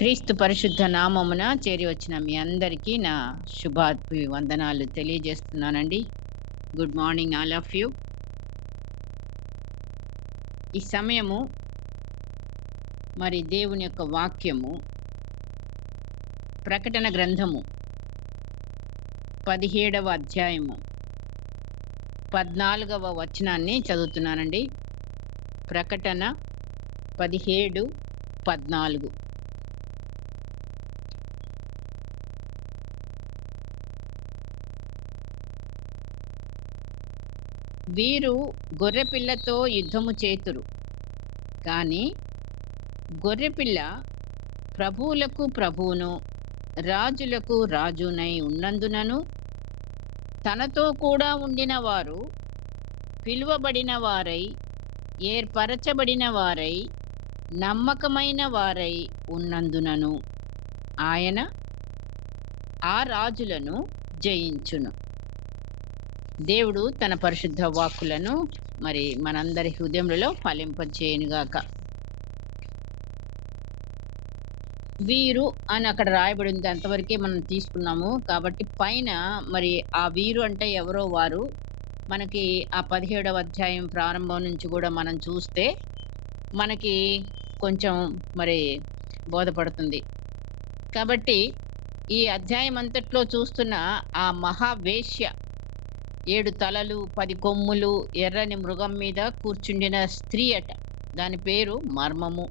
క్రీస్తు పరిశుద్ధ నామమున చేరి వచ్చిన మీ అందరికీ నా శుభాభివందనాలు తెలియజేస్తున్నానండి. Good morning all of you. ఈ సమయము మరి దేవుని యొక్క వాక్యము ప్రకటన గ్రంథము 17వ అధ్యాయము 14వ వచనాన్ని చదువుతున్నానండి. ప్రకటన 17:14. వీరు గొర్రెపిల్లతో యుద్ధము చేతురు, కానీ గొర్రెపిల్ల ప్రభువులకు ప్రభువును రాజులకు రాజునై ఉన్నందునను తనతో కూడా ఉండిన వారు పిలువబడిన వారై ఏర్పరచబడిన వారై నమ్మకమైన వారై ఉన్నందునను ఆయన ఆ రాజులను జయించును. దేవుడు తన పరిశుద్ధ వాక్కులను మరి మనందరి హృదయములలో ఫలింపజేయునుగాక. వీరు అని అక్కడ రాయబడి ఉంది, అంతవరకే మనం తీసుకున్నాము. కాబట్టి పైన మరి ఆ వీరు అంటే ఎవరో వారు మనకి ఆ 17వ అధ్యాయం ప్రారంభం నుంచి కూడా మనం చూస్తే మనకి కొంచెం మరి బోధపడుతుంది. కాబట్టి ఈ అధ్యాయం అంతట్లో చూస్తున్న ఆ మహావేశ్య 7 తలలు 10 కొమ్ములు ఎర్రని మృగం మీద కూర్చుండిన స్త్రీ అట. దాని పేరు మర్మము,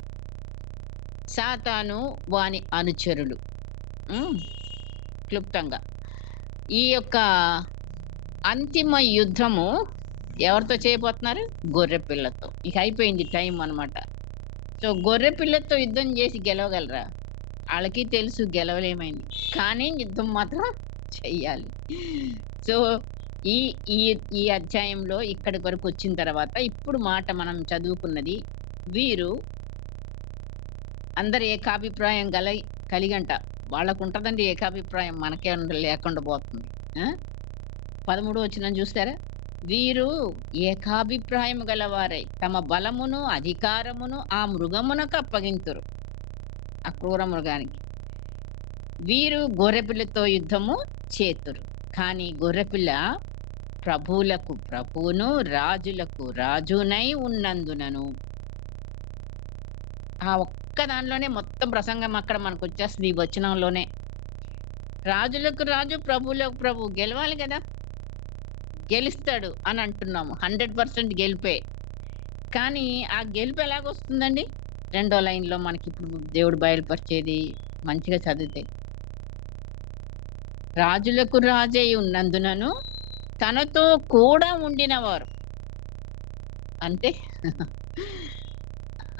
సాతాను వాని అనుచరులు. క్లుప్తంగా ఈ యొక్క అంతిమ యుద్ధము ఎవరితో చేయబోతున్నారు? గొర్రెపిల్లతో. ఇక అయిపోయింది టైం అన్నమాట. సో గొర్రెపిల్లతో యుద్ధం చేసి గెలవగలరా? వాళ్ళకి తెలుసు గెలవలేమని, కానీ యుద్ధం మాత్రం చెయ్యాలి. సో ఈ ఈ ఈ అధ్యాయంలో ఇక్కడి వరకు వచ్చిన తర్వాత ఇప్పుడు మాట మనం చదువుకున్నది, వీరు అందరు ఏకాభిప్రాయం కలిగంట. వాళ్ళకు ఉంటుందండి ఏకాభిప్రాయం, మనకే లేకుండా పోతుంది. 13వ వచనం చూస్తారా? వీరు ఏకాభిప్రాయం గలవారై తమ బలమును అధికారమును ఆ మృగమునకు అప్పగింతురు, ఆ క్రూర మృగానికి. వీరు గొర్రెపిల్లతో యుద్ధము చేతురు, కానీ గొర్రెపిల్ల ప్రభువులకు ప్రభువును రాజులకు రాజునై ఉన్నందునను. ఆ ఒక్క దానిలోనే మొత్తం ప్రసంగం అక్కడ మనకు వచ్చేస్తుంది, ఈ వచనంలోనే. రాజులకు రాజు ప్రభువులకు ప్రభు గెలవాలి కదా, గెలుస్తాడు అని అంటున్నాము. 100% గెలిపే. కానీ ఆ గెలుపు ఎలాగొస్తుందండి? 2వ లైన్లో మనకి ఇప్పుడు దేవుడు బయలుపరిచేది మంచిగా చదివితే, రాజులకు రాజై ఉన్నందునను తనతో కూడా ఉండినవారు. అంటే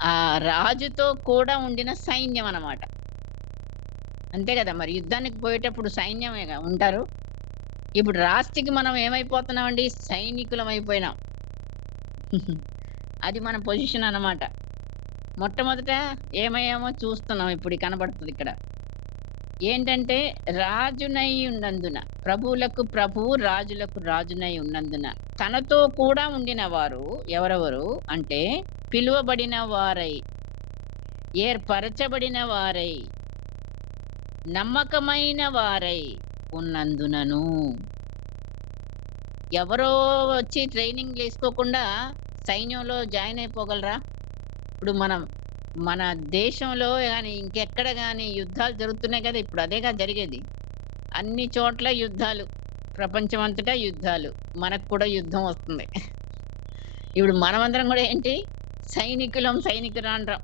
ఆ రాజుతో కూడా ఉండిన సైన్యం అన్నమాట. అంతే కదా, మరి యుద్ధానికి పోయేటప్పుడు సైన్యమేగా ఉంటారు. ఇప్పుడు రాష్ట్రకి మనం ఏమైపోతున్నామండి? సైనికులం అయిపోయినాం. అది మన పొజిషన్ అన్నమాట. మొట్టమొదట ఏమయ్యామో చూస్తున్నాం, ఇప్పుడు కనబడుతుంది ఇక్కడ. ఏంటంటే రాజునై ఉన్నందున, ప్రభువులకు ప్రభువు రాజులకు రాజునై ఉన్నందున తనతో కూడా ఉండిన వారు ఎవరెవరు అంటే పిలువబడిన వారై ఏర్పరచబడిన వారై నమ్మకమైన వారై ఉన్నందునను. ఎవరో వచ్చి ట్రైనింగ్ వేసుకోకుండా సైన్యంలో జాయిన్ అయిపోగలరా? ఇప్పుడు మన దేశంలో కానీ ఇంకెక్కడ కానీ యుద్ధాలు జరుగుతున్నాయి కదా, ఇప్పుడు అదేగా జరిగేది. అన్ని చోట్ల యుద్ధాలు, ప్రపంచం అంతటా యుద్ధాలు. మనకు కూడా యుద్ధం వస్తుంది. ఇప్పుడు మనమందరం కూడా ఏంటి? సైనికురాండ్రం.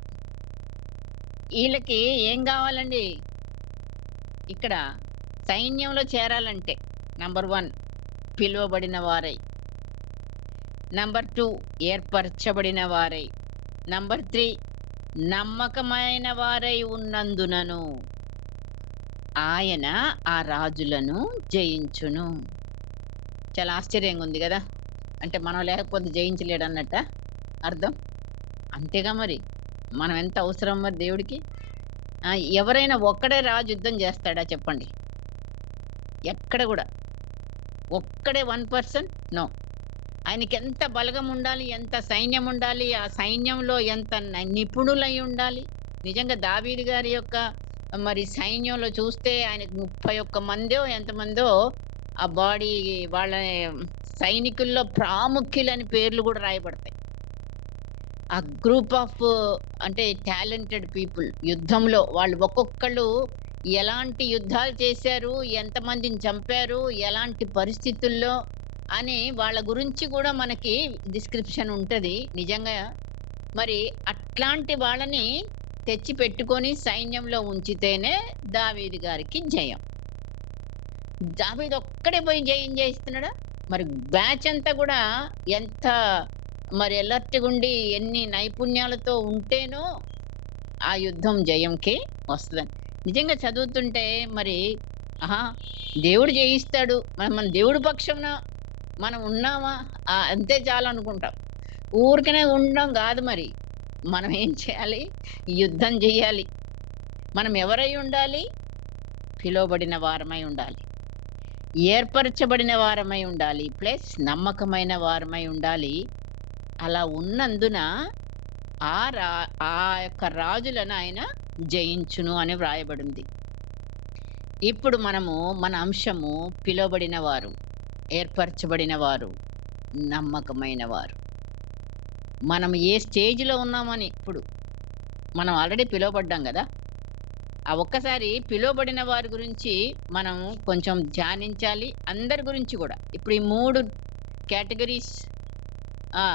వీళ్ళకి ఏం కావాలండి? ఇక్కడ సైన్యంలో చేరాలంటే నంబర్ 1 పిలువబడిన వారై, నంబర్ 2 ఏర్పరచబడిన వారై, నంబర్ 3 నమ్మకమైన వారై ఉన్నందునను ఆయన ఆ రాజులను జయించును. చాలా ఆశ్చర్యంగా ఉంది కదా. అంటే మనం లేకపోతే జయించలేడు అన్నట్ట అర్థం. అంతేగా, మరి మనం ఎంత అవసరం మరి దేవుడికి. ఎవరైనా ఒక్కడే రాజు యుద్ధం చేస్తాడా చెప్పండి? ఎక్కడ కూడా ఒక్కడే 1% నో. ఆయనకి ఎంత బలగం ఉండాలి, ఎంత సైన్యం ఉండాలి, ఆ సైన్యంలో ఎంత నిపుణులై ఉండాలి. నిజంగా దావీదు గారి యొక్క మరి సైన్యంలో చూస్తే ఆయనకు 31 మందో ఎంతమందో ఆ బాడీ వాళ్ళ సైనికుల్లో ప్రాముఖ్యులని పేర్లు గూడా రాయబడతాయి. ఆ గ్రూప్ ఆఫ్ అంటే టాలెంటెడ్ పీపుల్ యుద్ధంలో వాళ్ళు ఒక్కొక్కళ్ళు ఎలాంటి యుద్ధాలు చేశారు, ఎంతమందిని చంపారు, ఎలాంటి పరిస్థితుల్లో అని వాళ్ళ గురించి కూడా మనకి డిస్క్రిప్షన్ ఉంటది. నిజంగా మరి అట్లాంటి వాళ్ళని తెచ్చి పెట్టుకొని సైన్యంలో ఉంచితేనే దావీదు గారికి జయం. దావీదు ఒక్కడే పోయి జయం జయిస్తున్నాడా? మరి బ్యాచ్ అంతా గూడా ఎంత మరి అలర్ట్‌గుండి ఎన్ని నైపుణ్యాలతో ఉంటేనో ఆ యుద్ధం జయంకి వస్తదని. నిజంగా చదువుతుంటే మరి ఆహా! దేవుడు జయిస్తాడు. మన దేవుడి పక్షంన మనం ఉన్నామా? అంతే చాలనుకుంటాం. ఊరికనే ఉండడం గాదు మరి. మనం ఏం చేయాలి? యుద్ధం జేయాలి. మనం ఎవరై ఉండాలి? పిలువబడిన వారమై ఉండాలి. ఏర్పరచబడిన వారమై ఉండాలి. ప్లస్ నమ్మకమైన వారమై ఉండాలి. అలా ఉన్నందున రా ఆ యొక్క రాజులను ఆయన జయించును అని వ్రాయబడింది. ఇప్పుడు మనము మన అంశము పిలువబడిన వారు, ఏర్పరచబడిన వారు, నమ్మకమైన వారు. మనం ఏ స్టేజ్‌లో ఉన్నామని ఇప్పుడు మనం ఆల్రెడీ పిలువబడ్డాం గదా! ఆ ఒక్కసారి పిలువబడిన వారి గురించి మనం కొంచెం ధ్యానించాలి. అందరి గురించి గూడా. ఇప్పుడు ఈ 3 కేటగరీస్ ఆ!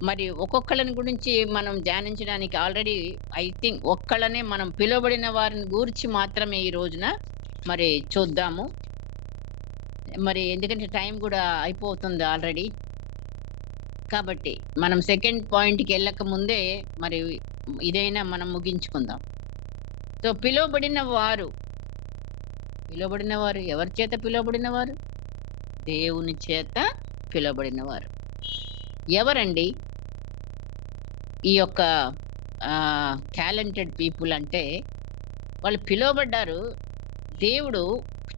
మరి ఒక్కొక్కళ్ళని గురించి మనం ధ్యానించడానికి ఆల్రెడీ ఐ థింక్ ఒక్కళ్ళనే మనం పిలువబడిన వారిని గూర్చి మాత్రమే ఈ రోజున మరి చూద్దాము. మరి ఎందుకంటే టైం గూడా అయిపోతుంది ఆల్రెడీ. కాబట్టి మనం సెకండ్ పాయింట్‌కెళ్ళక ముందే మరి ఇదైనా మనం ముగించుకుందాం. సో, పిలువబడిన వారు ఎవరి చేత పిలువబడిన వారు? దేవుని చేత పిలువబడిన వారు. ఎవరండి ఈ యొక్క టాలెంటెడ్ పీపుల్ అంటే? వాళ్ళు పిలువబడ్డారు. దేవుడు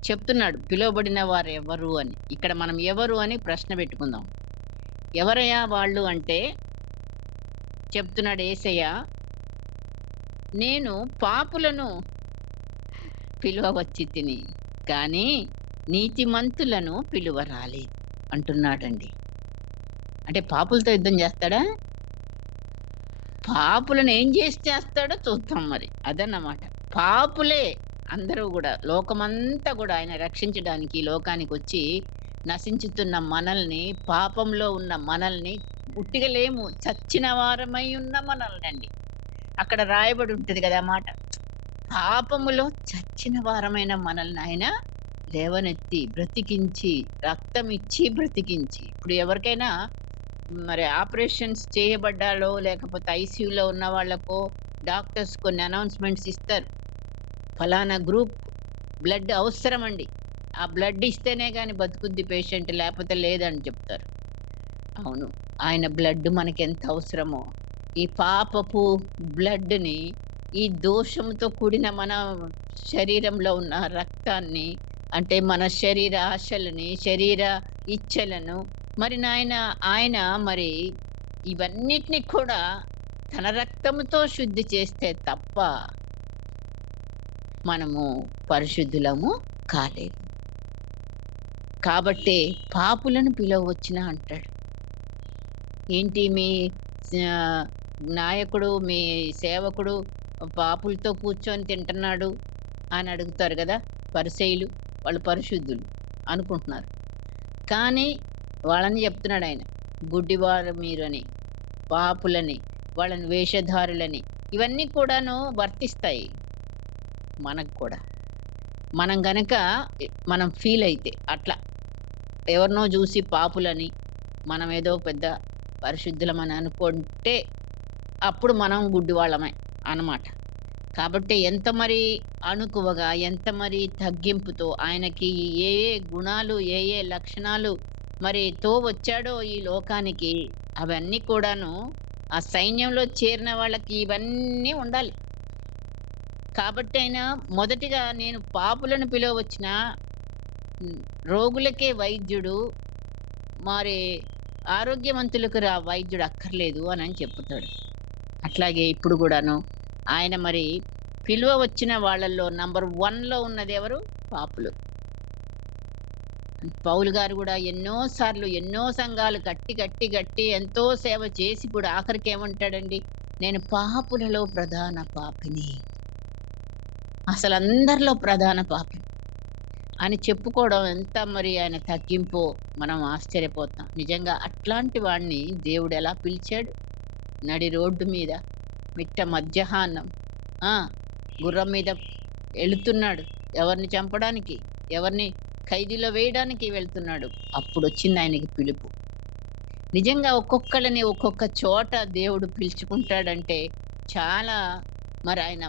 చెప్తున్నాడు పిలువబడిన వారెవరు అని. ఇక్కడ మనం ఎవరు అని ప్రశ్న పెట్టుకుందాం. ఎవరయ్యా వాళ్ళు అంటే చెప్తున్నాడు యేసయ్య, నేను పాపులను పిలువవచ్చి తిని, కానీ నీతిమంతులను పిలువ రాలేదు అంటున్నాడండి. అంటే పాపులతో యుద్ధం చేస్తాడా? పాపులను ఏం చేసి చేస్తాడో చూద్దాం మరి. అదన్నమాట. పాపులే అందరూ గూడా లోకమంతా గూడా ఆయన రక్షించడానికి ఈ లోకానికొచ్చి నశించుతున్న మనల్ని, పాపంలో ఉన్న మనల్ని ఉట్టిగా లేము. చచ్చిన వారమై ఉన్న మనల్నండి. అక్కడ రాయబడి ఉంటది గదా! మాట. పాపములో చచ్చిన వారమైన మనల్ని ఆయన లేవనెత్తి, బ్రతికించి, రక్తమిచ్చి బ్రతికించి. ఇప్పుడు ఎవరికైనా మరి ఆపరేషన్స్ చేయబడ్డాలో, లేకపోతే ఐసీయూలో ఉన్న వాళ్ళకో డాక్టర్స్ కొన్ని అనౌన్స్‌మెంట్స్ ఇస్తారు. ఫలానా గ్రూప్ బ్లడ్ అవసరమండి. ఆ బ్లడ్ ఇస్తేనే గాని బతుకుద్ది పేషెంట్ లేపోతే లేదని చెప్తారు. అవును. ఆయన బ్లడ్ మనకెంత అవసరమో, ఈ పాపపు బ్లడ్‌ని, ఈ దోషంతో కూడిన మన శరీరంలో ఉన్న రక్తాన్ని, అంటే మన శరీర ఆశలని, శరీర ఇచ్ఛలను మరి ఆయన మరి ఇవన్నిటిని కూడా తన రక్తంతో శుద్ధి చేస్తే తప్ప మనము పరిశుద్ధులము కాలేము. కాబట్టే పాపులను పిలవచ్చునా అంటాడు. ఏంటి మీ నాయకుడు, మీ సేవకుడు పాపులతో కూర్చొని తింటున్నాడు అని అడుగుతారు గదా! పరిసయ్యులు. వాళ్ళు పరిశుద్ధులు అనుకుంటున్నారు. కానీ వాళ్ళని చెప్తున్నాడాయన. గుడ్డివారు మీరని, పాపులని, వాళ్ళని వేషధారులని ఇవన్నీ కూడాను వర్తిస్తాయి మనకు కూడా. మనం గనక మనం ఫీల్ అయితే అట్లా ఎవరినో జూసి పాపులని, మనమేదో పెద్ద పరిశుద్ధులమని అనుకుంటే అప్పుడు మనం గుడ్డివాళ్ళమే అన్నమాట. కాబట్టి ఎంత మరి అణకువగా, ఎంత మరి తగ్గింపుతో ఆయనకి ఏ ఏ గుణాలు, ఏ ఏ లక్షణాలు మరి వచ్చాడో ఈ లోకానికి అవన్నీ కూడాను ఆ సైన్యంలో చేరిన వాళ్ళకి ఇవన్నీ ఉండాలి. కాబట్టి ఆయన మొదటిగా నేను పాపులను పిలువవచ్చిన రోగులకే వైద్యుడు, మరి ఆరోగ్యవంతులకు వైద్యుడు అక్కర్లేదు అని చెప్పుతాడు. అట్లాగే ఇప్పుడు గూడాను ఆయన మరి పిలువ వచ్చిన వాళ్ళల్లో నంబర్ 1లో ఉన్నది ఎవరు? పాపులు. పౌలు గారు గూడా ఎన్నో సార్లు, ఎన్నో సంఘాలు కట్టి, కట్టి, కట్టి ఎంతో సేవ చేసి కూడా ఆఖరికేమంటాడండి? నేను పాపులలో ప్రధాన పాపిని. అసలందరిలో ప్రధాన పాపిని అని చెప్పుకోవడం ఎంత మరి ఆయన తగ్గింపో మనం ఆశ్చర్యపోతాం. నిజంగా అట్లాంటి వాడిని దేవుడెలా పిలిచాడు? నడి రోడ్డు మీద, మిట్ట మధ్యాహ్నం ఆ! గుర్రం మీద ఎళుతున్నాడు. ఎవరిని చంపడానికి, ఎవరిని ఖైదీలో వేయడానికి వెళ్తున్నాడు. అప్పుడొచ్చింది ఆయనకి పిలుపు. నిజంగా ఒక్కొక్కళ్ళని ఒక్కొక్క చోట దేవుడు పిలుచుకుంటాడంటే చాలా మరి ఆయన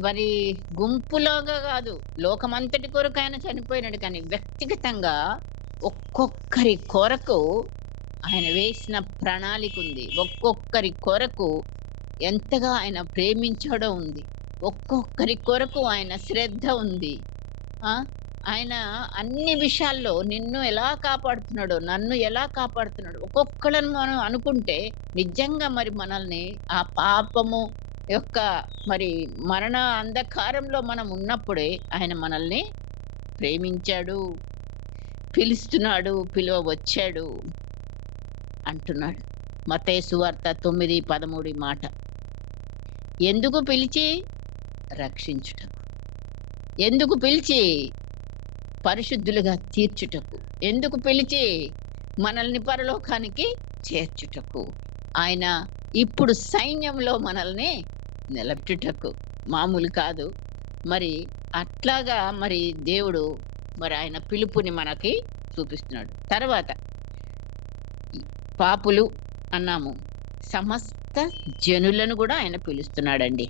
మరి గుంపులోగా కాదు, లోకమంతటి కొరకు ఆయన చనిపోయినాడు. కానీ వ్యక్తిగతంగా ఒక్కొక్కరి కొరకు ఆయన వేసిన ప్రణాళిక ఉంది. ఒక్కొక్కరి కొరకు ఎంతగా ఆయన ప్రేమించాడో ఉంది. ఒక్కొక్కరి కొరకు ఆయన శ్రద్ధ ఉంది. ఆ! ఆయన అన్ని విషయాల్లో నిన్ను ఎలా కాపాడుతున్నాడో, నన్ను ఎలా కాపాడుతున్నాడో ఒక్కొక్కళ్ళని మనం అనుకుంటే నిజంగా మరి మనల్ని ఆ పాపము యొక్క మరి మరణ అంధకారంలో మనం ఉన్నప్పుడే ఆయన మనల్ని ప్రేమించాడు, పిలుస్తున్నాడు, పిలువ వచ్చాడు అంటున్నాడు. మత్తయి సువార్త 9:13 మాట. ఎందుకు పిలిచి? రక్షించుటకు. ఎందుకు పిలిచి? పరిశుద్ధులుగా తీర్చుటకు. ఎందుకు పిలిచి? మనల్ని పరలోకానికి చేర్చుటకు. ఆయన ఇప్పుడు సైన్యంలో మనల్ని నిలబెట్టుటకు. మామూలు కాదు. మరి అట్లాగా మరి దేవుడు మరి ఆయన పిలుపుని మనకి చూపిస్తున్నాడు. తర్వాత పాపులు అన్నాము. సమస్త జనులను కూడా ఆయన పిలుస్తున్నాడండి.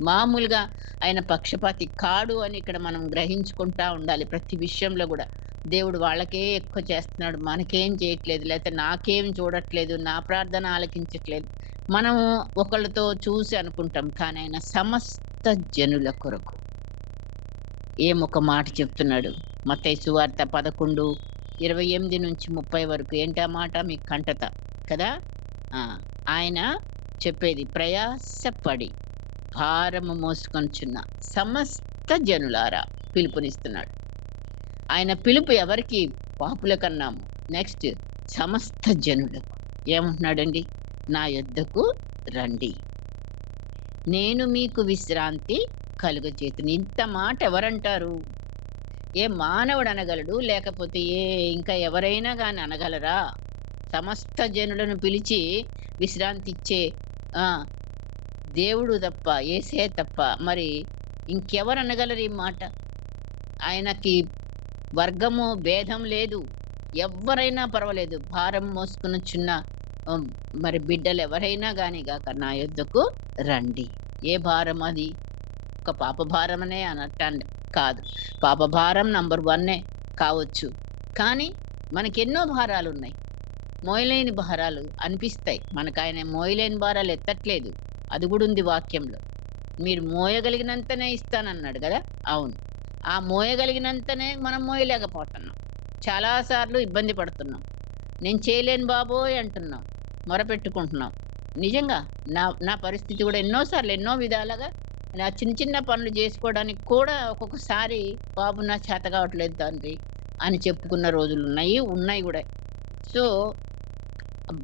మామూలుగా ఆయన పక్షపాతి కాడు అని ఇక్కడ మనం గ్రహించుకుంటా ఉండాలి. ప్రతి విషయంలో గూడా. దేవుడు వాళ్ళకే ఎక్కువ చేస్తున్నాడు. మనకేం చేయట్లేదు. లేతే నాకేం చూడట్లేదు. నా ప్రార్థన ఆలకించట్లేదు. మనము ఒకళ్ళతో చూసి అనుకుంటాం. కానీ ఆయన సమస్త జనుల కొరకు. ఏమొక మాట చెప్తున్నాడు. మత్తయి సువార్త 11:28-30 వరకు. ఏంటా మాట? మీకు కంటత కదా! ఆయన చెప్పేది ప్రయాసపడి భారము మోసుకొనుచున్న సమస్త జనులారా పిలుపునిస్తున్నాడు. ఆయన పిలుపు ఎవరికి? పాపులకన్నాము. నెక్స్ట్ సమస్త జనులకు. ఏమంటున్నాడండి? నా యొద్దకు రండి, నేను మీకు విశ్రాంతి కలుగజేతును. ఇంత మాట ఎవరంటారు? ఏ మానవుడు అనగలడు? లేకపోతే ఇంకా ఎవరైనా గాని అనగలరా? సమస్త జనులను పిలిచి విశ్రాంతి ఇచ్చే దేవుడు తప్ప, యేసే తప్ప మరి ఇంకెవరు అనగలరు ఈ మాట? ఆయనకి వర్గము భేదం లేదు. ఎవ్వరైనా పర్వాలేదు. భారం మోసుకొనుచున్న మరి బిడ్డలు ఎవరైనా గాని గాక నా యొద్దకు రండి. ఏ భారం అది? ఒక పాప భారమనే అనటండి కాదు. పాప భారం నంబర్ 1 కావచ్చు. కానీ మనకెన్నో భారాలున్నాయి. మోయలేని భారాలు అనిపిస్తాయి. మనకాయన మోయలేని భారాలు ఎత్తట్లేదు. అది కూడా ఉంది వాక్యంలో. మీరు మోయగలిగినంతనే ఇస్తానన్నాడు గదా! అవును. ఆ మోయగలిగినంతనే మనం మోయలేకపోతున్నాం. చాలా సార్లు ఇబ్బంది పడుతున్నాం. నేను చేయలేను బాబోయ్ అంటున్నాం. మొరపెట్టుకుంటున్నాం. నిజంగా నా పరిస్థితి కూడా ఎన్నో సార్లు, ఎన్నో విధాలుగా నా చిన్న చిన్న పనులు చేసుకోవడానికి కూడా ఒక్కొక్కసారి బాబు నా చేత కావట్లేదు తండ్రి అని చెప్పుకున్న రోజులున్నాయి. ఉన్నాయి గూడా. సో,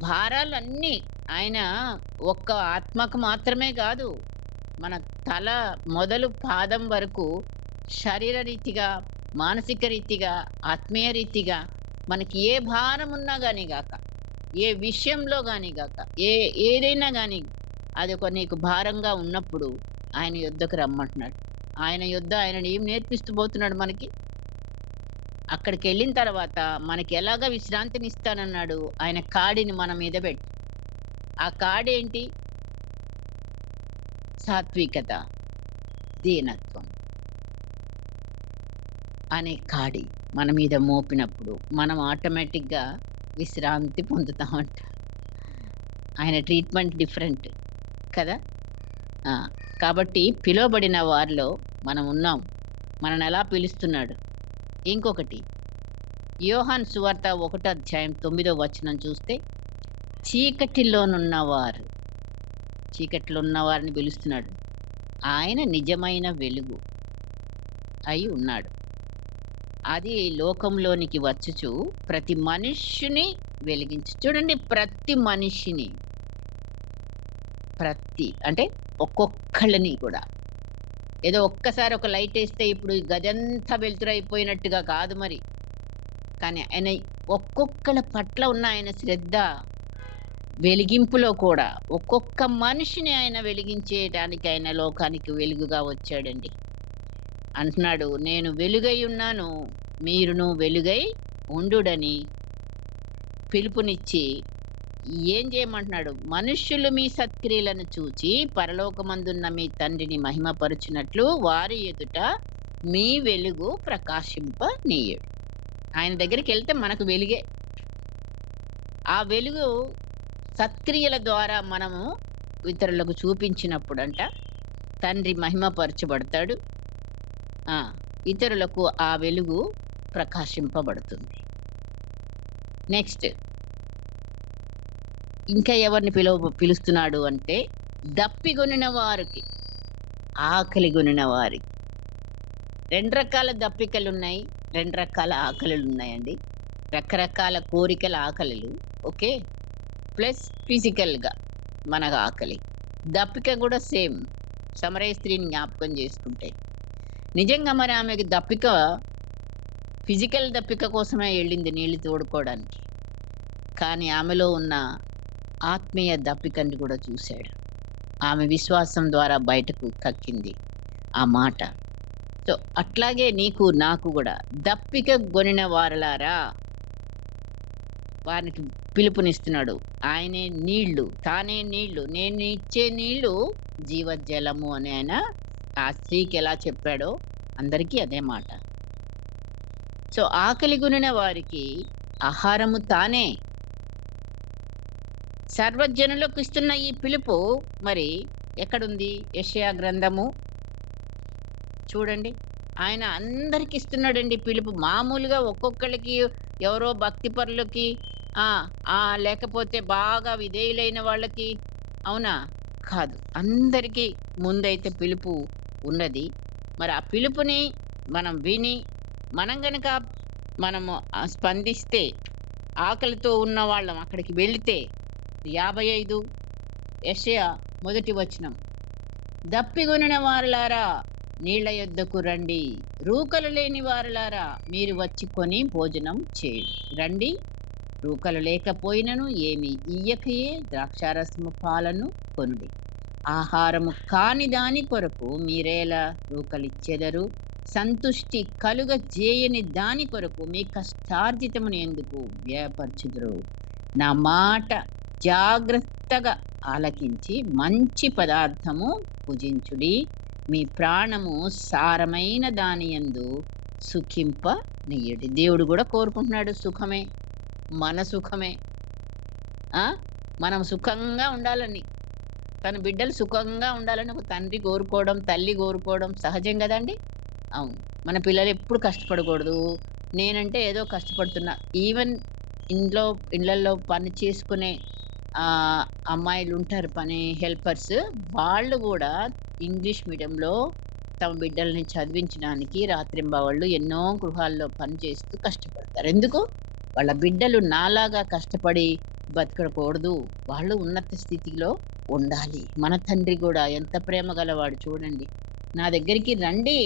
భారాలన్నీ ఆయన ఒక్క ఆత్మకు మాత్రమే కాదు. మన తల మొదలు పాదం వరకు శరీర రీతిగా, మానసిక రీతిగా, ఆత్మీయ రీతిగా మనకి ఏ భారం ఉన్నా గాని గాక, ఏ విషయంలో గాని గాక, ఏదైనా గాని అది నీకు భారంగా ఉన్నప్పుడు ఆయన యొద్దకు రమ్మంటున్నాడు. ఆయన యొద్ద ఆయనను ఏం నేర్పిస్తూ పోతున్నాడు మనకి? అక్కడికెళ్ళిన తర్వాత మనకి ఎలాగా విశ్రాంతినిస్తానన్నాడు? ఆయన కాడిని మన మీద పెట్టి. ఆ కాడేంటి? సాత్వికత, దీనత్వం అనే కాడి మన మీద మోపినప్పుడు మనం ఆటోమేటిక్‌గా విశ్రాంతి పొందుతామంట. ఆయన ట్రీట్మెంట్ డిఫరెంట్ కదా! కాబట్టి పిలువబడిన వారిలో మనం ఉన్నాం. మనల్ని ఎలా పిలుస్తున్నాడు? ఇంకొకటి యోహాను సువార్త 1:9 చూస్తే చీకటిలో ఉన్న వారిని పిలుస్తున్నాడు. ఆయన నిజమైన వెలుగు అయి ఉన్నాడు. అది లోకంలోనికి వచ్చుచు ప్రతి మనుష్యుని వెలిగించు. చూడండి, ప్రతి మనిషిని, అంటే ఒక్కొక్కళ్ళని కూడా. ఏదో ఒక్కసారి ఒక లైటేస్తే ఇప్పుడు ఈ గదంతా వెలుతురైపోయినట్టుగా కాదు మరి. కానీ ఆయన ఒక్కొక్కళ్ళ పట్ల ఉన్న ఆయన శ్రద్ధ, వెలిగింపులో కూడా ఒక్కొక్క మనిషిని ఆయన వెలిగించేయడానికి ఆయన లోకానికి వెలుగుగా వచ్చాడండి. అంటున్నాడు, నేను వెలుగై ఉన్నాను, మీరును వెలుగై ఉండుడని పిలుపునిచ్చి ఏం చేయమంటున్నాడు? మనుష్యులు మీ సత్క్రియలను చూచి పరలోకమందున్న మీ తండ్రిని మహిమపరుచునట్లు వారి ఎదుట మీ వెలుగు ప్రకాశింపనీయుడు. ఆయన దగ్గరికి వెళ్తే మనకు వెలుగే. ఆ వెలుగు సత్క్రియల ద్వారా మనము ఇతరులకు చూపించినప్పుడంట తండ్రి మహిమపరచబడతాడు. ఇతరులకు ఆ వెలుగు ప్రకాశింపబడుతుంది. నెక్స్ట్ ఇంకా ఎవరిని పిలుస్తున్నాడు అంటే, దప్పిగొనిన వారికి, ఆకలిగొనిన వారికి. 2 రకాల దప్పికలు ఉన్నాయి, 2 రకాల ఆకలులు ఉన్నాయండి. రకరకాల కోరికల ఆకలిలు, ఓకే, ప్లస్ ఫిజికల్గా మనకు ఆకలి. దప్పిక కూడా సేమ్. సమరయ స్త్రీని జ్ఞాపకం చేసుకుంటే నిజంగా మరి ఆమెకి దప్పిక ఫిజికల్ దప్పిక కోసమే వెళ్ళింది నీళ్లు తోడుకోవడానికి. కానీ ఆమెలో ఉన్న ఆత్మీయ దప్పికని కూడా చూశాడు. ఆమె విశ్వాసం ద్వారా బయటకు కక్కింది ఆ మాట. సో అట్లాగే నీకు నాకు కూడా దప్పిక గొనిన వారలారా, వారికి పిలుపునిస్తున్నాడు. ఆయనే నీళ్లు, తానే నీళ్లు, నేను ఇచ్చే నీళ్లు జీవజలము అని ఆయన ఆ స్త్రీకి ఎలా చెప్పాడో అందరికీ అదే మాట. సో ఆకలి గొనిన వారికి ఆహారము తానే. సర్వజనులకు ఇస్తున్న ఈ పిలుపు మరి ఎక్కడుంది? యెషయా గ్రంథము చూడండి, ఆయన అందరికి ఇస్తున్నాడండి పిలుపు. మామూలుగా ఒక్కొక్కరికి, ఎవరో భక్తి పరులకి, లేకపోతే బాగా విధేయులైన వాళ్ళకి, అవునా? కాదు, అందరికీ ముందైతే పిలుపు ఉన్నది. మరి ఆ పిలుపుని మనం విని మనం గనక మనము స్పందిస్తే, ఆకలితో ఉన్న వాళ్ళం అక్కడికి వెళితే 55 యెషయా 1వ వచనం, దప్పిగొనిన వారలారా నీళ్ల యొద్దకు రండి, రూకలు లేని వారలారా మీరు వచ్చి కొని భోజనం చేయండి. రండి, రూకలు లేకపోయినను ఏమి ఇయ్యకయే ద్రాక్షారసము పాలను కొనుడి. ఆహారము కాని దాని కొరకు మీరేలా రూకలిచ్చెదరు? సంతుష్టి కలుగ చేయని దాని కొరకు మీ కష్టార్జితమును ఎందుకు వ్యయపరచుదురు? నా మాట జాగ్రత్తగా ఆలకించి మంచి పదార్థము భుజించుడి. మీ ప్రాణము సారమైన దాని యందు సుఖింపనీయుడి. దేవుడు కూడా కోరుకుంటున్నాడు సుఖమే, మన సుఖమే. మనం సుఖంగా ఉండాలని, తన బిడ్డలు సుఖంగా ఉండాలని ఒక తండ్రి కోరుకోవడం, తల్లి కోరుకోవడం సహజం కదండి. అవును, మన పిల్లలు ఎప్పుడు కష్టపడకూడదు. నేనంటే ఏదో కష్టపడుతున్నా. ఈవెన్ ఇళ్ళల్లో పని చేసుకునే అమ్మాయిలు ఉంటారు, పని హెల్పర్స్. వాళ్ళు కూడా ఇంగ్లీష్ మీడియంలో తమ బిడ్డల్ని చదివించడానికి రాత్రింబవళ్ళు ఎన్నో గృహాల్లో పనిచేస్తూ కష్టపడతారు. ఎందుకు? వాళ్ళ బిడ్డలు నాలాగా కష్టపడి బతకకూడదు, వాళ్ళు ఉన్నత స్థితిలో ఉండాలి. మన తండ్రి కూడా ఎంత ప్రేమ గలవాడు చూడండి. నా దగ్గరికి రండి,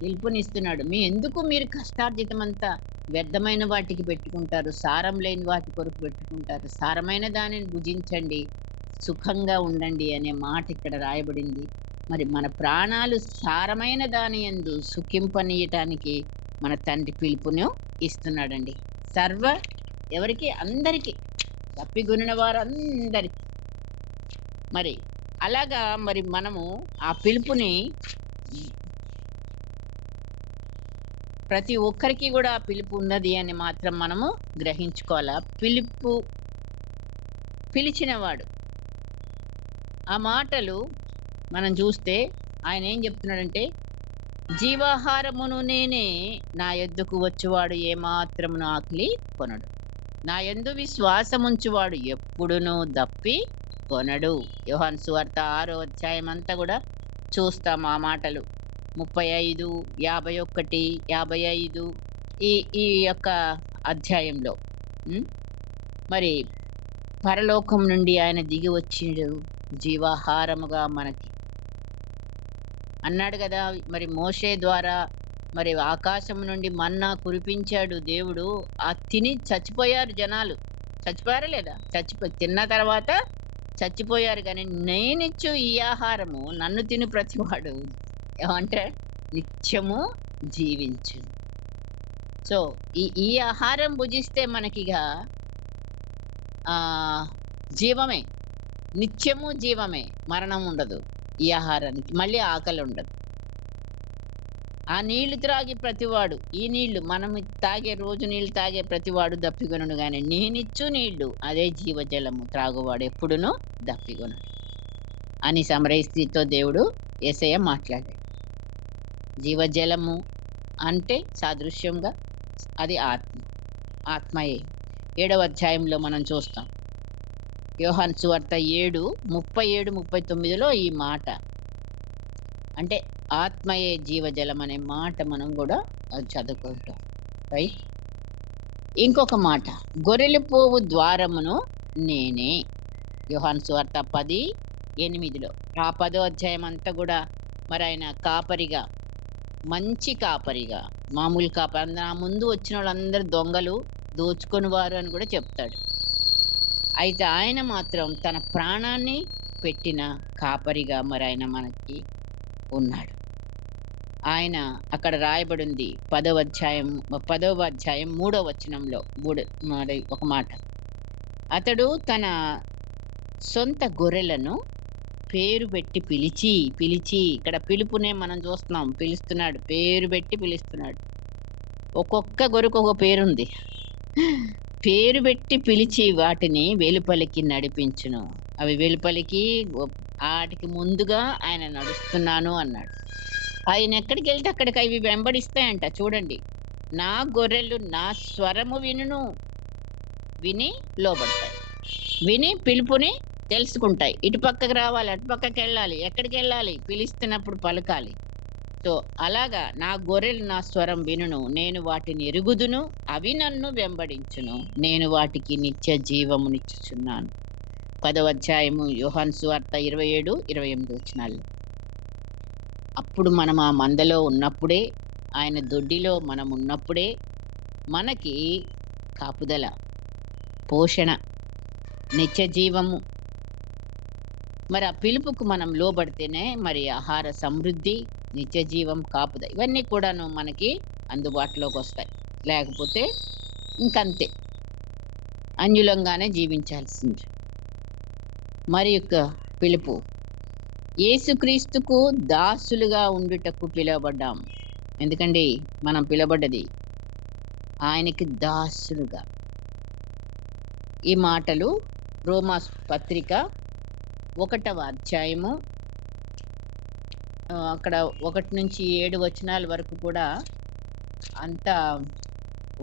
పిలుపునిస్తున్నాడు. ఎందుకు మీరు కష్టార్జితం అంతా వ్యర్థమైన వాటికి పెట్టుకుంటారు, సారం లేని వాటి కొరకు పెట్టుకుంటారు? సారమైన దానిని భుజించండి, సుఖంగా ఉండండి అనే మాట ఇక్కడ రాయబడింది. మరి మన ప్రాణాలు సారమైన దాని యందు సుఖింపనీయటానికి మన తండ్రి పిలుపును ఇస్తున్నాడండి. ఎవరికి? అందరికీ, తప్పిగొనిన వారందరికీ. మరి అలాగా మరి మనము ఆ పిలుపుని ప్రతి ఒక్కరికి కూడా ఆ పిలుపు ఉన్నది అని మాత్రం మనము గ్రహించుకోవాలా. పిలిచినవాడు, ఆ మాటలు మనం చూస్తే ఆయన ఏం చెప్తున్నాడంటే, జీవాహారమును నేనే, నా యొద్దకు వచ్చువాడు ఏమాత్రమును ఆకలి కొనడు, నా యందు విశ్వాసముంచువాడు ఎప్పుడునూ దప్పి కొనడు. యోహాను సువార్త 6వ అధ్యాయం అంతా కూడా చూస్తాం ఆ మాటలు. 35, 51, 55 ఈ ఈ యొక్క అధ్యాయంలో. హ్మ్. మరి పరలోకం నుండి ఆయన దిగి వచ్చిండు జీవాహారముగా మనకి అన్నాడు గదా! మరి మోషే ద్వారా మరి ఆకాశం నుండి మన్నా కురిపించాడు దేవుడు. తిని చచ్చిపోయారు జనాలు. చచ్చిపోయారా లేదా? తిన్న తర్వాత చచ్చిపోయారు గానీ, నేనిచ్చు ఈ ఆహారము నన్ను తిను ప్రతివాడు ఏమంటే నిత్యము జీవించును. సో, ఈ ఆహారం భుజిస్తే మనకిగ ఆహ్, జీవమే. నిత్యము జీవమే. మరణం ఉండదు. ఈ ఆహారానికి. మళ్ళీ ఆకలుండదు. ఆ నీళ్లు త్రాగి ప్రతివాడు ఈ నీళ్లు మనము తాగే రోజు నీళ్లు తాగే ప్రతివాడు దప్పిగొనును గాని నేనిచ్చు నీళ్లు అదే జీవజలము త్రాగువాడు ఎప్పుడునూ దప్పిగొనడు అని సమరయ స్త్రీతో దేవుడు యేసయ్య మాట్లాడాడు. జీవజలము అంటే సాదృశ్యంగా అది ఆత్మయే. 7వ అధ్యాయంలో మనం చూస్తాం. యోహాను సువార్త 7:37, 39లో ఈ మాట. అంటే ఆత్మయే జీవజలం అనే మాట మనం కూడా చదువుకుంటాం. రైట్. ఇంకొక మాట, గొర్రెలు పోవు ద్వారమును నేనే. యోహాను సువార్త 10:8లో. ఆ 10వ అధ్యాయం అంతా కూడా మరి ఆయన కాపరిగా, మంచి కాపరిగా, మామూలు కాపరి, నా ముందు వచ్చిన వాళ్ళందరూ దొంగలు, దోచుకొని వారు అని కూడా చెప్తాడు. అయితే ఆయన మాత్రం తన ప్రాణాన్ని పెట్టిన కాపరిగా మరి ఆయన మనకి ఉన్నాడు. ఆయన అక్కడ రాయబడింది 10వ అధ్యాయం 3వ వచనంలో మరి ఒక మాట. అతడు తన సొంత గొర్రెలను పేరు పెట్టి పిలిచి ఇక్కడ పిలుపునే మనం చూస్తున్నాం. పిలుస్తున్నాడు, పేరు పెట్టి పిలుస్తున్నాడు. ఒక్కొక్క గొర్రెకు ఒక పేరుంది. పేరు పెట్టి పిలిచి వాటిని వెలుపలికి నడిపించును. అవి వెలుపలికి ఆటికి ముందుగా ఆయన నడుస్తున్నాను అన్నాడు. ఆయన ఎక్కడికి వెళ్తే అక్కడికి అవి వెంబడిస్తాయంట. చూడండి, నా గొర్రెలు నా స్వరము విని లోబడతాయి. విని పిలుపుని తెలుసుకుంటాయి. ఇటు పక్కకి రావాలి, అటు పక్కకి వెళ్ళాలి, ఎక్కడికి వెళ్ళాలి, పిలుస్తున్నప్పుడు పలకాలి. సో అలాగా నా గొర్రెలు నా స్వరం వినును, నేను వాటిని ఎరుగుదును, అవి నన్ను వెంబడించును, నేను వాటికి నిత్య జీవమునిచ్చుచున్నాను. 10వ అధ్యాయము యోహాను సువార్త 27, 28 వచనాలు. అప్పుడు మనం ఆ మందలో ఉన్నప్పుడే, ఆయన దొడ్డిలో మనం ఉన్నప్పుడే మనకి కాపుదల, పోషణ, నిత్య జీవము. మరి ఆ పిలుపుకు మనం లోబడితేనే మరి ఆహార సమృద్ధి, నిత్య జీవం, కాపుద ఇవన్నీ కూడాను మనకి అందుబాటులోకి వస్తాయి. లేకపోతే ఇంకంతే, అన్యులంగానే జీవించాల్సింది. మరి యొక్క పిలుపు, యేసుక్రీస్తుకు దాసులుగా ఉండుటకు పిలువబడ్డాం. ఎందుకండి మనం పిలువబడ్డది ఆయనకి దాసులుగా. ఈ మాటలు రోమా పత్రిక 1వ అధ్యాయము అక్కడ 1 నుంచి 7 వచనాల వరకు కూడా అంతా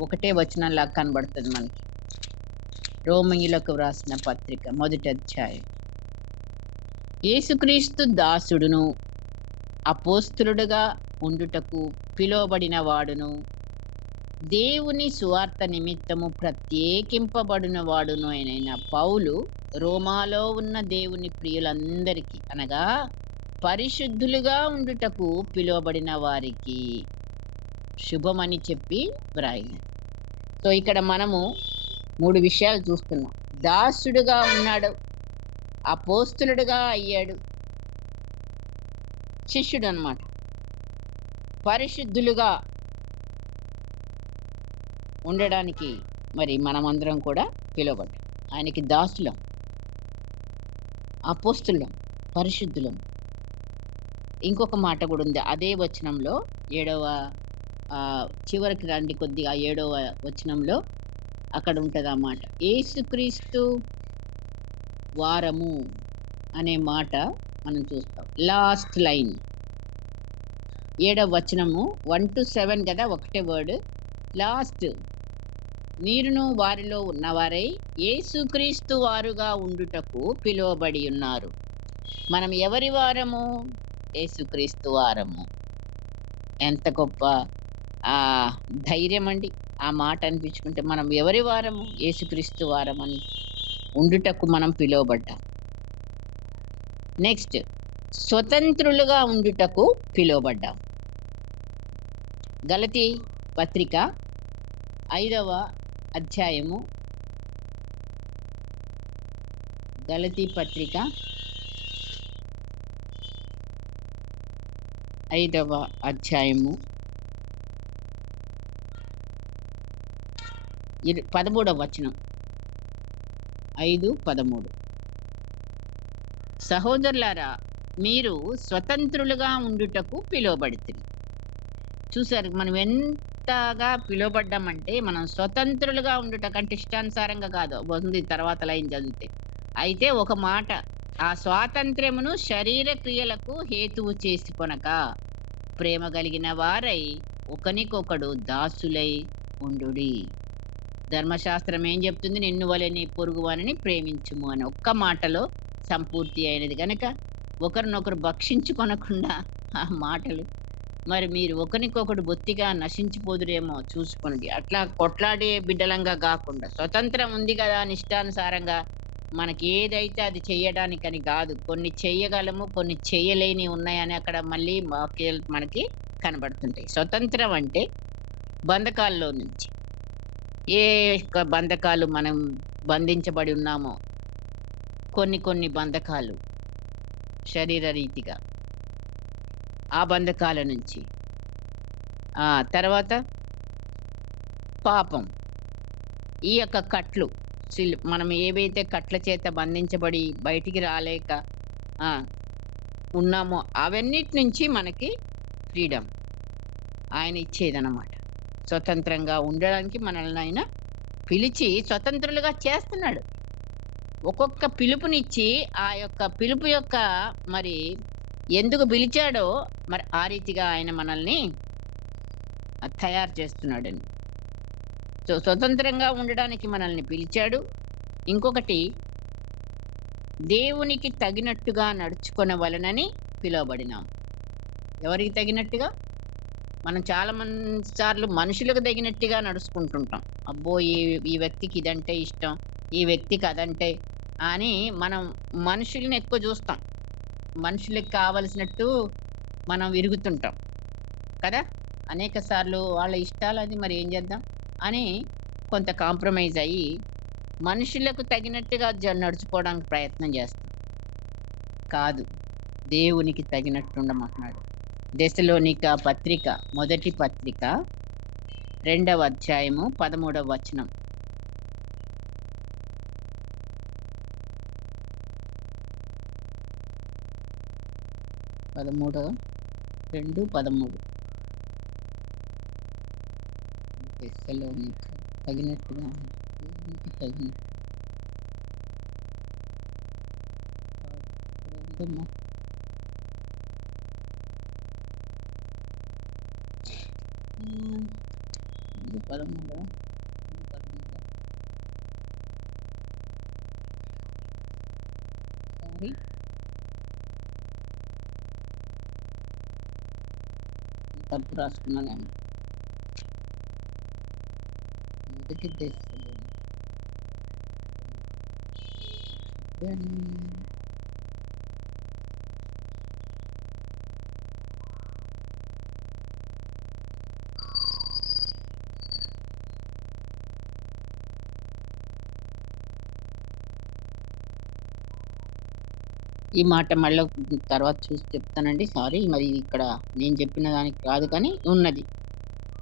ఒకటే వచనంలాగా కనబడుతుంది మనకి. రోమీయులకు వ్రాసిన పత్రిక 1వ అధ్యాయం. యేసుక్రీస్తు దాసుడును అపోస్తలుడుగా ఉండుటకు పిలువబడిన వాడును, దేవుని సువార్త నిమిత్తము ప్రత్యేకింపబడిన వాడును అయిన పౌలు రోమాలో ఉన్న దేవుని ప్రియులందరికీ, అనగా పరిశుద్ధులుగా ఉండుటకు పిలువబడిన వారికి శుభమని చెప్పి వ్రాయినది. సో ఇక్కడ మనము 3 విషయాలు చూస్తున్నాం. దాసుడుగా ఉన్నాడు, అపోస్తలుడుగా అయ్యాడు, శిష్యుడు అన్నమాట. పరిశుద్ధులుగా ఉండడానికి మరి మనమందరం కూడా పిలువబడ్డాం. ఆయనకి దాసులం, అపోస్తలులం, పరిశుద్ధులం. ఇంకొక మాట కూడా ఉంది అదే వచనంలో, 7వ చివరికి రండి కొద్దిగా, 7వ వచనంలో అక్కడ ఉంటుంది ఆ మాట. యేసుక్రీస్తు వారము అనే మాట మనం చూస్తాం. లాస్ట్ లైన్ 7వ వచనము 1 to 7 కదా, ఒకటే వర్డ్. లాస్ట్, మీరును వారిలో ఉన్నవారై యేసుక్రీస్తు వారుగా ఉండుటకు పిలువబడి ఉన్నారు. మనం ఎవరి వారము? యేసుక్రీస్తు వారము. ఎంత గొప్ప ఆహ్, ధైర్యమండి. ఆ మాట అనిపించుకుంటే మనం ఎవరి వారము? యేసుక్రీస్తు వారమని ఉండుటకు మనం పిలువబడ్డాం. నెక్స్ట్ స్వతంత్రులుగా ఉండుటకు పిలువబడ్డాం. గలతీ పత్రిక 5వ అధ్యాయము. గలతీ పత్రిక 5వ అధ్యాయము 13వ వచనం. 5:13. సహోదరులారా, మీరు స్వతంత్రులుగా ఉండుటకు పిలువబడితిరి. చూసారు మనం ఎంతగా పిలువబడ్డామంటే, మనం స్వతంత్రులుగా ఉండుటకంటే ఇష్టానుసారంగా కాదు. ఉంది తర్వాత లైన్ చదివితే. అయితే ఒక మాట, ఆ స్వాతంత్ర్యమును శరీర క్రియలకు హేతువు చేసుకొనక ప్రేమ కలిగిన వారై ఒకనికొకడు దాసులై ఉండుడి. ధర్మశాస్త్రం ఏం చెప్తుంది? నిన్ను వలె నీ పొరుగువానిని ప్రేమించుము అని ఒక్క మాటలో సంపూర్తి అయినది గనక ఒకరినొకరు భక్షించుకొనకుండా ఆ మాటలు మరి మీరు ఒకరికొకడు బొత్తిగా నశించిపోదురేమో చూసుకొనుడి. అట్లా కొట్లాడే బిడ్డలంగా గాకుండా, స్వతంత్రం ఉంది గదా అని ఇష్టానుసారంగా మనకి ఏదైతే అది చెయ్యడానికని గాదు. కొన్ని చెయ్యగలము, కొన్ని చెయ్యలేనివి ఉన్నాయని అక్కడ మళ్ళీ వాక్యాలు మనకి కనబడుతుంటాయి. స్వతంత్రం అంటే బంధకాల్లో నుంచి ఏ యొక్క బంధకాలు మనం బంధించబడి ఉన్నామో, కొన్ని బంధకాలు శరీర రీతిగా, ఆ బంధకాల నుంచి. తర్వాత పాపం. ఈ యొక్క కట్లు మనం ఏవైతే కట్ల చేత బంధించబడి బయటికి రాలేక ఆ! ఉన్నామో అవన్నిటి నుంచి మనకి ఫ్రీడమ్ ఆయన ఇచ్చేదనమాట. స్వతంత్రంగా ఉండడానికి మనల్ని ఆయన పిలిచి స్వతంత్రులుగా చేస్తున్నాడు. ఒక్కొక్క పిలుపునిచ్చి ఆ యొక్క పిలుపు యొక్క మరి ఎందుకు పిలిచాడో మరి ఆ రీతిగా ఆయన మనల్ని తయారు చేస్తున్నాడండి. స్వతంత్రంగా ఉండడానికి మనల్ని పిలిచాడు. ఇంకొకటి దేవునికి తగినట్టుగా నడుచుకొనవలెనని పిలువబడినాం. ఎవరికి తగినట్టుగా? మనం చాలా సార్లు మనుషులకు తగినట్టుగా నడుచుకుంటుంటాం. అబ్బో! ఈ వ్యక్తికి ఇదంటే ఇష్టం, ఈ వ్యక్తికి అదంటే అని మనం మనుషుల్ని ఎక్కువ చూస్తాం. మనుషులకి కావలసినట్టు మనం విరుగుతుంటాం కదా! అనేక సార్లు వాళ్ళ ఇష్టాలది మరి ఏం చేద్దాం అని కొంత కాంప్రమైజ్ అయ్యి మనుషులకు తగినట్టుగా నడుచుకోవడానికి ప్రయత్నం చేస్తాం. కాదు, దేవునికి తగినట్టు ఉండమంటున్నాడు. దెసలోనిక పత్రిక, మొదటి పత్రిక 2వ అధ్యాయము 13వ వచనం. 2:13. దెసలోనిక తగినట్టుగా దేవునికి తగినట్టు ఉందమ్మా. ఇది 13. సారీ, తప్పు రాసుకున్నాను. మొదటి దెసలోనిక ఈ మాట మళ్ళీ తర్వాత చూసి చెప్తానండి. సారీ, మరి ఇక్కడ నేను చెప్పిన దానికి కాదు కానీ ఉన్నది.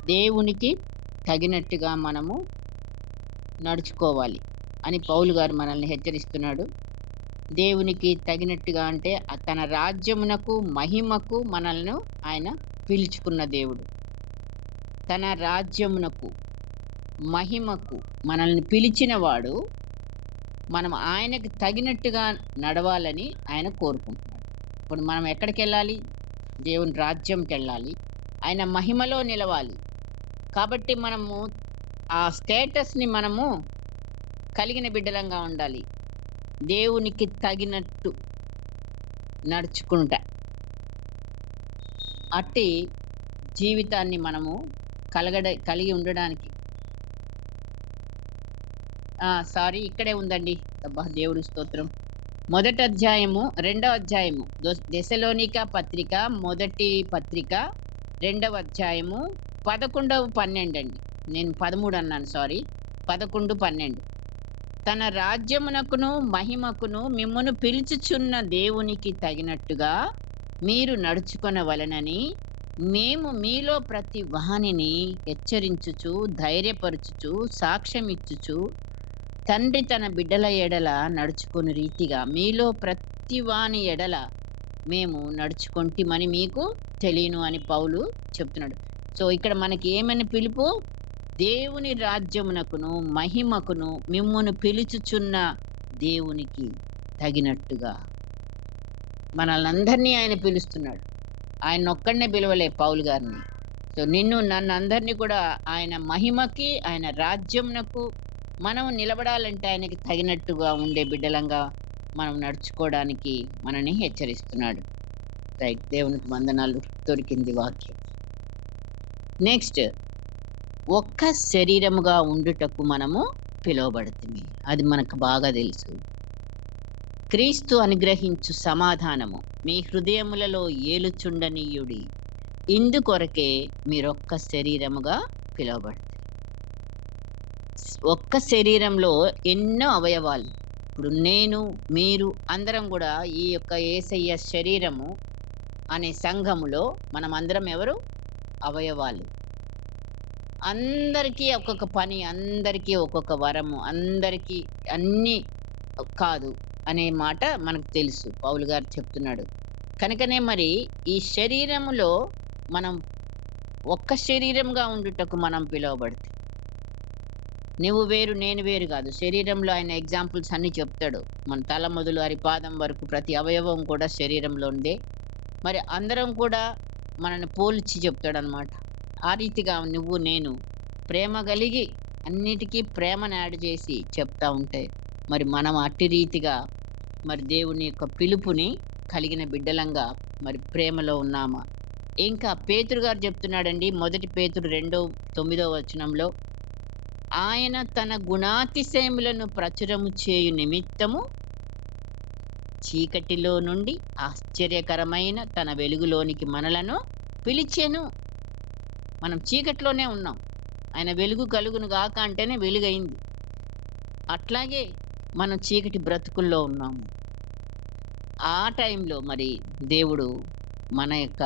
దేవునికి తగినట్టుగా మనము నడుచుకోవాలి అని పౌలు గారు మనల్ని హెచ్చరిస్తున్నాడు. దేవునికి తగినట్టుగా అంటే తన రాజ్యమునకు మహిమకు మనల్ని ఆయన పిలుచుకున్న దేవుడు. తన రాజ్యమునకు మహిమకు మనల్ని పిలిచిన వాడు. మనం ఆయనకు తగినట్టుగా నడవాలని ఆయన కోరుకుంటున్నాడు. ఇప్పుడు మనం ఎక్కడికెళ్ళాలి? దేవుని రాజ్యంకెళ్ళాలి. ఆయన మహిమలో నిలవాలి. కాబట్టి మనము ఆ స్టేటస్‌ని మనము కలిగిన బిడ్డలంగా ఉండాలి. దేవునికి తగినట్టు నడుచుకుంటా. అట్టి జీవితాన్ని మనము కలిగి ఉండడానికి సారీ ఇక్కడే ఉందండి. అబ్బా! దేవుడు స్తోత్రం. మొదటి అధ్యాయము, రెండవ అధ్యాయము దెసలోనిక పత్రిక, మొదటి పత్రిక, రెండవ అధ్యాయము 11, 12 అండి. నేను 13 అన్నాను సారీ. 11, 12. తన రాజ్యమునకును మహిమకును మిమ్మును పిలుచుచున్న దేవునికి తగినట్టుగా మీరు నడుచుకొనవలెనని మేము మీలో ప్రతి వానిని హెచ్చరించుచు, ధైర్యపరచుచు, సాక్ష్యమిచ్చుచు, తండ్రి తన బిడ్డల ఎడల నడుచుకుని రీతిగా మీలో ప్రతి వాని ఎడల మేము నడుచుకొంటిమని మీకు తెలియను అని పౌలు చెప్తున్నాడు. సో ఇక్కడ మనకి ఏమని పిలుపు? దేవుని రాజ్యమునకును మహిమకును మిమ్మును పిలుచుచున్న దేవునికి తగినట్టుగా మనల్ని అందరినీ ఆయన పిలుస్తున్నాడు. ఆయన ఒక్కడనే పిలవలే పౌలు గారిని. సో నన్ను అందరినీ కూడా ఆయన మహిమకి, ఆయన రాజ్యమునకు మనం నిలబడాలంటే ఆయనకి తగినట్టుగా ఉండే బిడ్డలంగా మనం నడుచుకోవడానికి మనని హెచ్చరిస్తున్నాడు. రైట్, దేవునికి వందనాలు. దొరికింది వాక్యం. నెక్స్ట్, ఒక్క శరీరముగా ఉండుటకు మనము పిలువబడుతుంది. అది మనకు బాగా తెలుసు. క్రీస్తు అనుగ్రహించు సమాధానము మీ హృదయములలో ఏలుచుండనీయుడి. ఇందుకొరకే మీరొక్క శరీరముగా పిలువబడుతుంది. ఒక్క శరీరంలో ఎన్నో అవయవాలు. ఇప్పుడు నేను, మీరు అందరం కూడా ఈ యొక్క యేసయ్య శరీరము అనే సంఘములో మనం అందరం ఎవరు? అవయవాలు. అందరికీ ఒక్కొక్క పని, అందరికీ ఒక్కొక్క వరము, అందరికీ అన్నీ కాదు అనే మాట మనకు తెలుసు. పౌలు గారు చెప్తున్నాడు. కనుకనే మరి ఈ శరీరములో మనం ఒక్క శరీరంగా ఉండుటకు మనం పిలువబడితే, నువ్వు వేరు నేను వేరు కాదు. శరీరంలో ఆయన ఎగ్జాంపుల్స్ అన్ని చెప్తాడు. మన తల మొదలు అరిపాదం వరకు ప్రతి అవయవం కూడా శరీరంలో ఉందే. మరి అందరం కూడా మనల్ని పోల్చి చెప్తాడు అనమాట. ఆ రీతిగా నువ్వు నేను ప్రేమ కలిగి అన్నిటికీ ప్రేమను యాడ్ చేసి చెప్తా ఉంటే మరి మనం అట్టి రీతిగా మరి దేవుని యొక్క పిలుపుని కలిగిన బిడ్డలంగా మరి ప్రేమలో ఉన్నామా? ఇంకా పేతురు గారు చెప్తున్నాడండి, మొదటి పేతురు 2:9 ఆయన తన గుణాతిశయములను ప్రచురము చేయు నిమిత్తము చీకటిలో నుండి ఆశ్చర్యకరమైన తన వెలుగులోనికి మనలను పిలిచెను. మనం చీకటిలోనే ఉన్నాం, ఆయన వెలుగు కలుగును గాక అంటేనే వెలుగైంది. అట్లాగే మనం చీకటి బ్రతుకుల్లో ఉన్నాము. ఆ టైంలో మరి దేవుడు మన యొక్క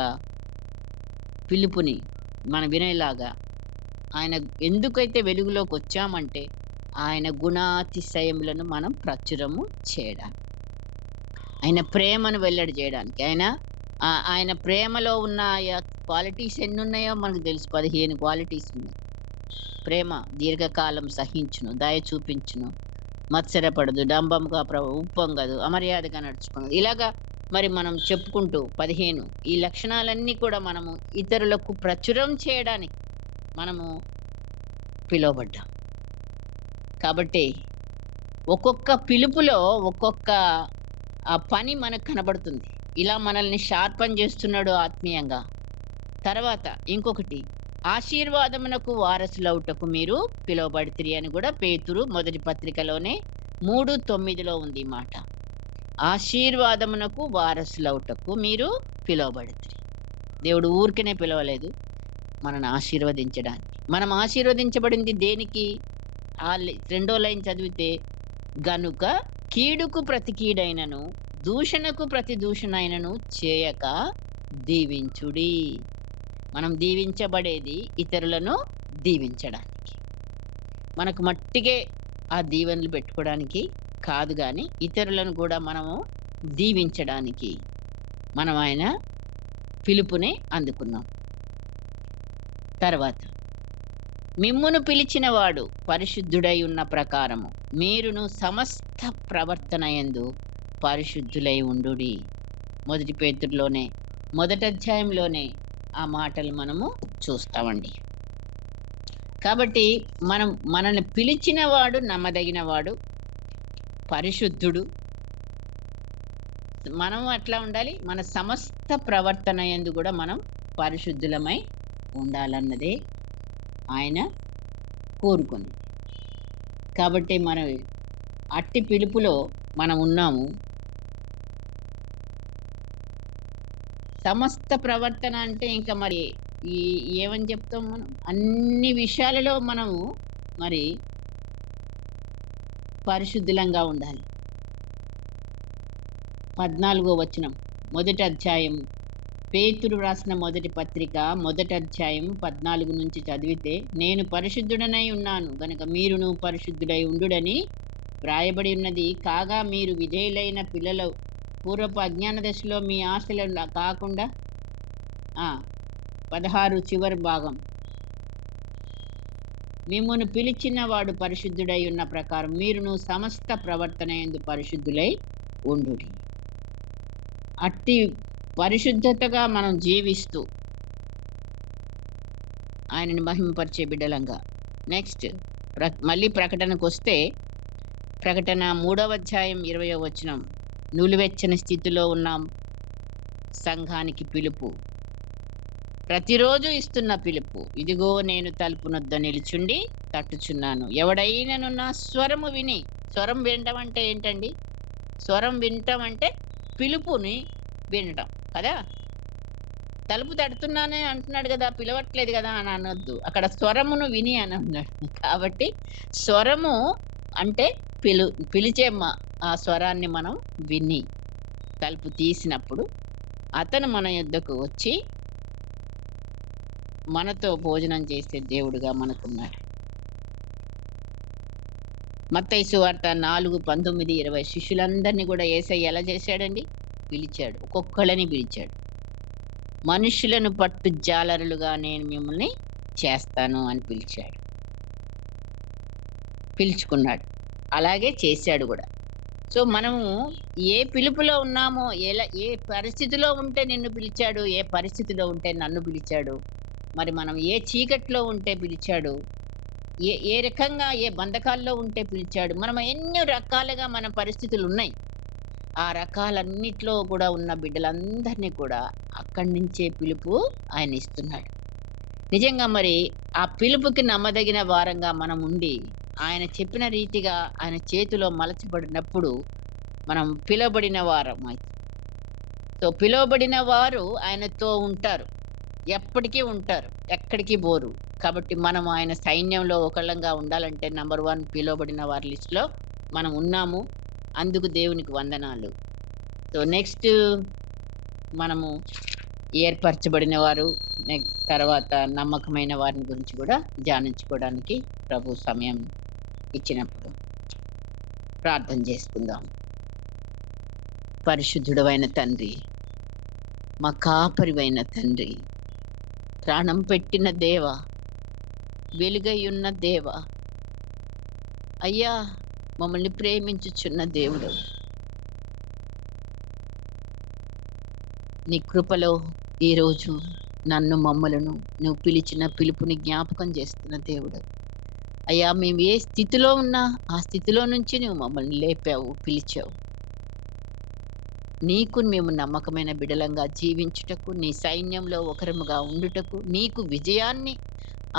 పిలుపుని మన వినేలాగా, ఆయన ఎందుకైతే వెలుగులోకి వచ్చామంటే ఆయన గుణాతిశయములను మనం ప్రచురము చేయడానికి, ఆయన ప్రేమను వెల్లడి చేయడానికి. ఆయన ప్రేమలో ఉన్న క్వాలిటీస్ ఎన్ని ఉన్నాయో మనకు తెలుసు. 15 క్వాలిటీస్ ఉన్నాయి. ప్రేమ దీర్ఘకాలం సహించును, దయ చూపించును, మత్సరపడదు, డంబంగా ఉప్పొంగదు, అమర్యాదగా నడుచుకున్నది. ఇలాగా మరి మనం చెప్పుకుంటూ 15 ఈ లక్షణాలన్నీ కూడా మనము ఇతరులకు ప్రచురం చేయడానికి మనము పిలువబడ్డాం. కాబట్టి ఒక్కొక్క పిలుపులో ఒక్కొక్క పని మనకు కనబడుతుంది. ఇలా మనల్ని షార్పన్ చేస్తున్నాడు ఆత్మీయంగా. తర్వాత ఇంకొకటి, ఆశీర్వాదమునకు వారసులవుటకు మీరు పిలువబడితిరి అని కూడా పేతురు మొదటి పత్రికలోనే 3:9 ఉంది మాట. ఆశీర్వాదమునకు వారసులవుటకు మీరు పిలువబడితిరి. దేవుడు ఊరికనే పిలవలేదు, మనల్ని ఆశీర్వదించడానికి. మనం ఆశీర్వదించబడింది దేనికి? రెండో లైన్ చదివితే, గనుక కీడుకు ప్రతి కీడైనను దూషణకు ప్రతి దూషణైనను చేయక దీవించుడి. మనం దీవించబడేది ఇతరులను దీవించడానికి. మనకు మట్టిగే ఆ దీవెనలు పెట్టుకోవడానికి కాదు, కానీ ఇతరులను కూడా మనము దీవించడానికి మనం ఆయన పిలుపుని అందుకున్నాం. తర్వాత, మిమ్మును పిలిచిన వాడు పరిశుద్ధుడై ఉన్న ప్రకారము మీరును సమస్త ప్రవర్తన యందు పరిశుద్ధులై ఉండుడి. మొదటి పేతురులోనే మొదటి అధ్యాయంలోనే ఆ మాటలు మనము చూస్తామండి. కాబట్టి మనల్ని పిలిచిన వాడు నమ్మదగిన వాడు, పరిశుద్ధుడు. మనం అట్లా ఉండాలి. మన సమస్త ప్రవర్తన యందు కూడా మనం పరిశుద్ధులమై ఉండాలన్నదే ఆయన కోరుకుంది. కాబట్టి మనం అట్టి పిలుపులో మనం ఉన్నాము. సమస్త ప్రవర్తన అంటే ఇంకా మరి ఈ ఏమని చెప్తాం మనం? అన్ని విషయాలలో మనము మరి పరిశుద్ధులంగా ఉండాలి. 14వ వచనం, మొదటి అధ్యాయం, పేతురు రాసిన మొదటి పత్రిక మొదటి అధ్యాయం 14 నుంచి చదివితే, నేను పరిశుద్ధుడనై ఉన్నాను గనుక మీరును పరిశుద్ధుడై ఉండుడని వ్రాయబడి ఉన్నది. కాగా మీరు విధేయులైన పిల్లలు పూర్వపు అజ్ఞాన దశలో మీ ఆశలు కాకుండా 16 చివరి భాగం, మిమ్మును పిలిచిన వాడు పరిశుద్ధుడై ఉన్న ప్రకారం మీరును సమస్త ప్రవర్తన యందు పరిశుద్ధులై ఉండుడి. అట్టి పరిశుద్ధతగా మనం జీవిస్తూ ఆయనను మహిమపరిచే బిడ్డలంగా. నెక్స్ట్ మళ్ళీ ప్రకటనకు వస్తే, ప్రకటన 3వ అధ్యాయం 20వ వచనం, నులివెచ్చని స్థితిలో ఉన్న సంఘానికి పిలుపు, ప్రతిరోజు ఇస్తున్న పిలుపు. ఇదిగో నేను తలుపు నొద్ద నిలుచుండి తట్టుచున్నాను, ఎవడైనను నా స్వరము విని. స్వరం వినటం అంటే ఏంటండి? స్వరం వినటం అంటే పిలుపుని వినటం కదా. తలుపు తడుతున్నానే అంటున్నాడు కదా, పిలవట్లేదు కదా అని అనొద్దు. అక్కడ స్వరమును విని అని అన్నాడు. కాబట్టి స్వరము అంటే పిలిచే ఆ స్వరాన్ని మనం విని తలుపు తీసినప్పుడు అతను మన యొద్దకు వచ్చి మనతో భోజనం చేసే దేవుడుగా మనకున్నాడు. మత్తయి సువార్త 4:19-20 శిష్యులందరినీ కూడా యేసయ్య ఎలా చేశాడండి? పిలిచాడు. ఒక్కొక్కళ్ళని పిలిచాడు. మనుషులను పట్టు జాలరులుగా నేను మిమ్మల్ని చేస్తాను అని పిలుచుకున్నాడు. అలాగే చేశాడు కూడా. సో మనము ఏ పిలుపులో ఉన్నామో, ఏ పరిస్థితిలో ఉంటే నిన్ను పిలిచాడు, ఏ పరిస్థితిలో ఉంటే నన్ను పిలిచాడు, మరి మనం ఏ చీకట్లో ఉంటే పిలిచాడు, ఏ రకంగా ఏ బంధకాల్లో ఉంటే పిలిచాడు. మనం ఎన్నో రకాలుగా మన పరిస్థితులు ఉన్నాయి. ఆ రకాలన్నిట్లో కూడా ఉన్న బిడ్డలందరినీ కూడా అక్కడి నుంచే పిలుపు ఆయన ఇస్తున్నాడు. నిజంగా మరి ఆ పిలుపుకి నమ్మదగిన వారంగా మనం ఉండి ఆయన చెప్పిన రీతిగా ఆయన చేతిలో మలచబడినప్పుడు మనం పిలువబడిన వారం అయితే. సో పిలువబడిన వారు ఆయనతో ఉంటారు, ఎప్పటికీ ఉంటారు, ఎక్కడికి పోరు. కాబట్టి మనం ఆయన సైన్యంలో ఒకళ్ళంగా ఉండాలంటే నంబర్ 1 పిలువబడిన వారి లిస్టులో మనం ఉన్నాము. అందుకు దేవునికి వందనాలు. సో నెక్స్ట్ మనము ఏర్పరచబడిన వారు, తర్వాత నమ్మకమైన వారిని గురించి కూడా ధ్యానించుకోవడానికి ప్రభు సమయం ఇచ్చినప్పుడు ప్రార్థన చేసుకుందాం. పరిశుద్ధుడైన తండ్రి, మా కాపరివైన తండ్రి, ప్రాణం పెట్టిన దేవ, వెలుగయ్యున్న దేవ, అయ్యా మమ్మల్ని ప్రేమించుచున్న దేవుడు, నీ కృపలో ఈరోజు నన్ను మమ్మలను నువ్వు పిలిచిన పిలుపుని జ్ఞాపకం చేస్తున్న దేవుడు. అయ్యా మేము ఏ స్థితిలో ఉన్నా ఆ స్థితిలో నుంచి నువ్వు మమ్మల్ని లేపావు, పిలిచావు. నీకు మేము నమ్మకమైన బిడలంగా జీవించుటకు, నీ సైన్యంలో ఒకరముగా ఉండుటకు, నీకు విజయాన్ని,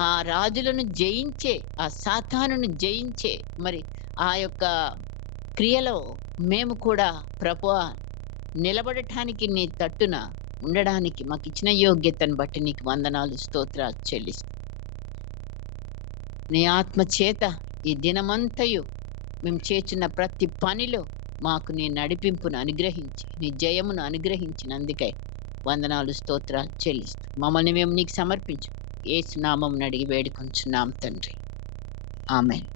ఆ రాజులను జయించే, ఆ సాతానును జయించే మరి ఆ యొక్క క్రియలో మేము కూడా ప్రభువా నిలబడటానికి, నీ తట్టున ఉండడానికి మాకు ఇచ్చిన యోగ్యతను బట్టి నీకు వందనాలు, స్తోత్రాలు చెల్లిస్తాం. నీ ఆత్మ చేత ఈ దినమంతయు మేము చేసిన ప్రతి పనిలో మాకు నీ నడిపింపును అనుగ్రహించి, నీ జయమును అనుగ్రహించినందుకై వందనాలు, స్తోత్రాలు చెల్లిస్తాం. మమ్మల్ని మేము నీకు సమర్పించు. యేసు నామమున అడిగి వేడుకొంచున్నాం తండ్రి. ఆమేన్.